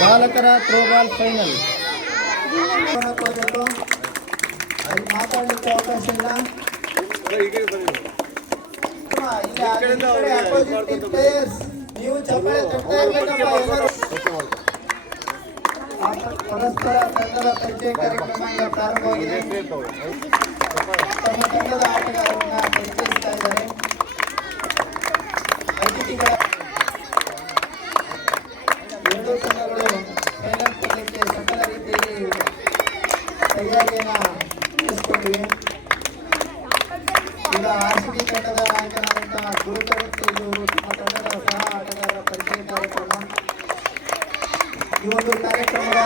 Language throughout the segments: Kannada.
ಬಾಲಕರ ಥ್ರೋಬಾಲ್ ಫೈನಲ್. ಅಲ್ಲಿ ಮಾತಾಡಲಿಕ್ಕೆ ಅವಕಾಶ ಇಲ್ಲ. ನೀವು ಚಪ್ಪಾಳೆ ತಟ್ತಾ ಇರ್ಬೇಕಪ್ಪ. ಪರಸ್ಪರ ತಂಡದ ಪರಿಚಯ ಕಾರ್ಯಕ್ರಮ ಈಗ ಪ್ರಾರಂಭವಾಗಿದೆ. ತಮ್ಮ ತಂಡದ ಆಟಗಾರರನ್ನ ಪರಿಚಯಿಸ್ತಾ ಇದ್ದಾರೆ. ಅತಿಥಿಗಳ ಎರಡೂ ತಂಡಗಳು ಫೈನಲ್ ಪಂದ್ಯಕ್ಕೆ ಸಕಲ ರೀತಿಯಲ್ಲಿ ತಯಾರಿಯನ್ನ ನಡೆಸಿಕೊಂಡಿವೆ. ಈಗ ಆರ್ಸಿಬಿ ತಂಡದ ನಾಯಕನಾದಂತಹ ಗುರುತರತ್ತಿ ಇವರು ತಮ್ಮ ತಂಡದ ಸಹ ಆಟಗಾರರ ಪರಿಚಯ ಕಾರ್ಯಕ್ರಮ. ಈ ಒಂದು ಕಾರ್ಯಕ್ರಮದ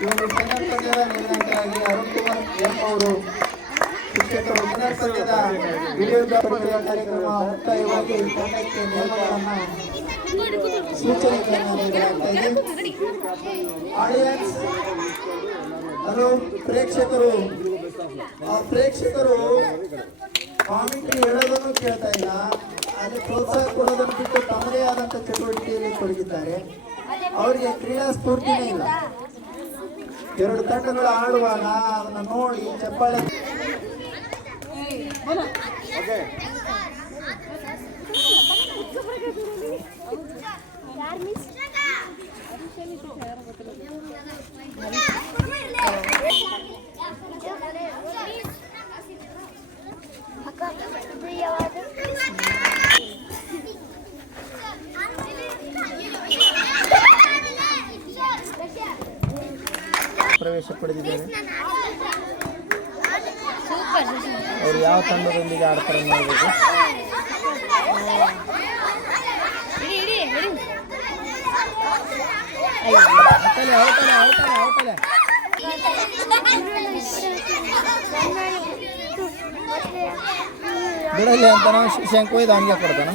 ಈ ಒಂದು ಫೈನಲ್ ಪಂದ್ಯದ ನಿರ್ಣಾಯಕರಾಗಿ ಅರುಣ್ ಕುಮಾರ್ ಎಂ ಅವರು ಶಿಕ್ಷಕರು ಫೈನಲ್ ಪಂದ್ಯದ ವಿಡಿಯೋ ಪರಿಚಯ ಕಾರ್ಯಕ್ರಮ ಮುಕ್ತಾಯವಾಗಿ ತಂಡಕ್ಕೆ ನಿಯಮಗಳನ್ನ ಸೂಚನೆಗಳನ್ನು ನೀಡಲಾಗ್ತಾ ಇದೆ. ಆಡಿಯನ್ಸ್ ಹಲೋ ಪ್ರೇಕ್ಷಕರು, ಕಾಮೆಂಟ್ರಿ ಹೇಳೋದನ್ನು ಕೇಳ್ತಾ ಇಲ್ಲ, ಅಲ್ಲಿ ಪ್ರೋತ್ಸಾಹ ಕೊಡೋದನ್ನು ಬಿಟ್ಟು ತಮ್ಮದೇ ಆದಂಥ ಚಟುವಟಿಕೆಯಲ್ಲಿ ತೊಡಗಿದ್ದಾರೆ. ಅವರಿಗೆ ಕ್ರೀಡಾ ಸ್ಫೂರ್ತಿನೇ ಇಲ್ಲ. ಎರಡು ತಂಡಗಳು ಆಡುವಾಗ ಅದನ್ನ ನೋಡಿ ಚಪ್ಪಾಳೆ ಪ್ರವೇಶ ಪಡೆದಿದ್ದಾರೆ. ಅವರು ಯಾವ ತಂಡದೊಂದಿಗೆ ಆಡ್ತಾರೆ ನೋಡಬೇಕು. ಬಿಡಲಿ ಅಂತ ನಾವು ಶಂಕು ಇದು ಅವನಿಗೆ ಕೊಡ್ತಾನ.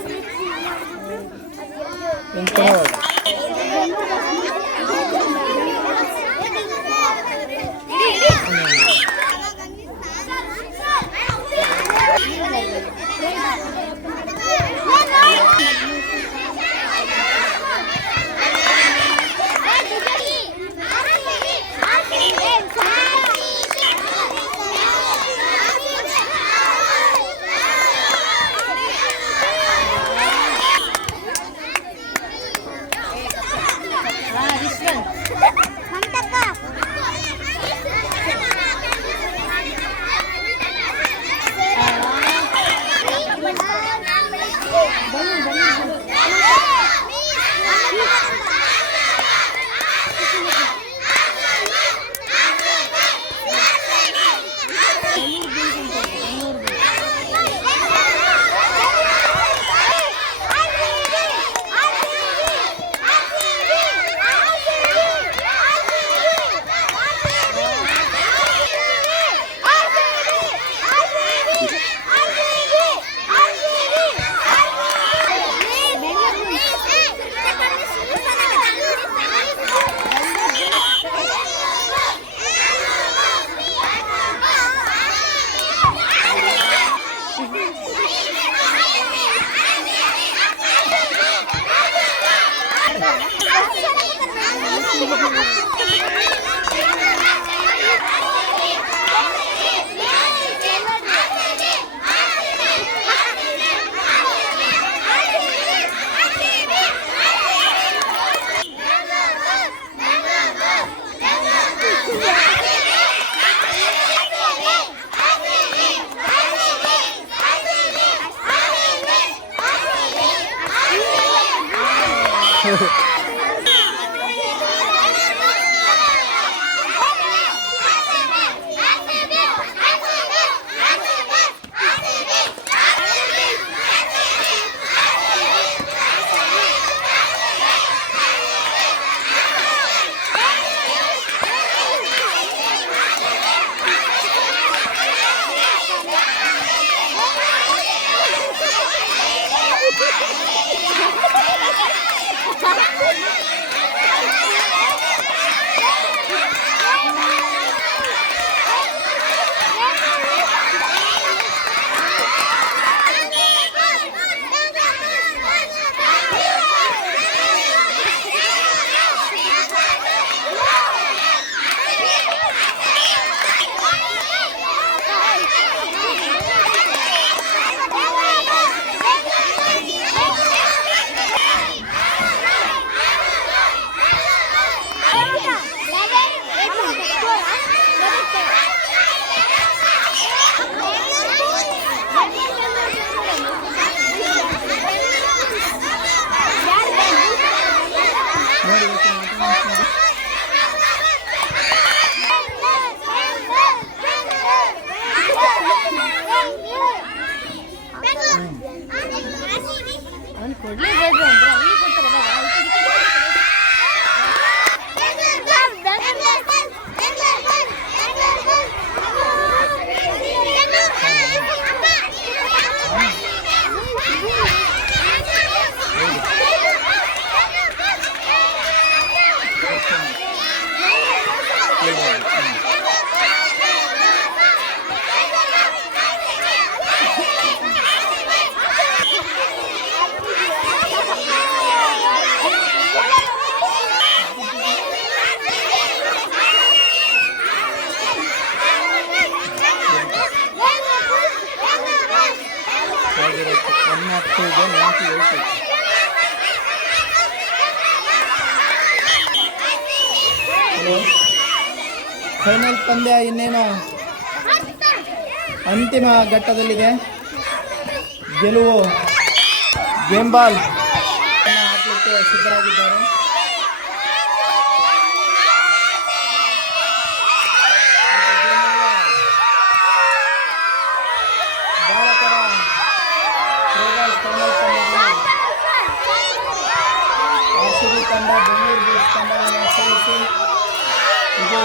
ಅವ್ನು ಕೊಡ್ಲೇಬೇಕು ಅಂದ್ರೆ ಅವನಿಗೆ ಕೊಡ್ತಾರಲ್ಲ. ಫೈನಲ್ ಪಂದ್ಯ ಇನ್ನೇನು ಅಂತಿಮ ಘಟ್ಟದಲ್ಲಿದೆ. ಗೆಲುವು ಗೇಮ್ ಬಾಲ್ ಹಾಕಲಿಕ್ಕೆ ಸಿದ್ಧರಾಗಿದ್ದಾರೆ. ಬಾಲಕರ ಫೈನಲ್ ಪಂದ್ಯದಲ್ಲಿ RCB ತಂಡ ಬೆಂಗಳೂರು ಬುಲ್ಸ್ ತಂಡವನ್ನು ಸೋಲಿಸಿ ವಿಜಯ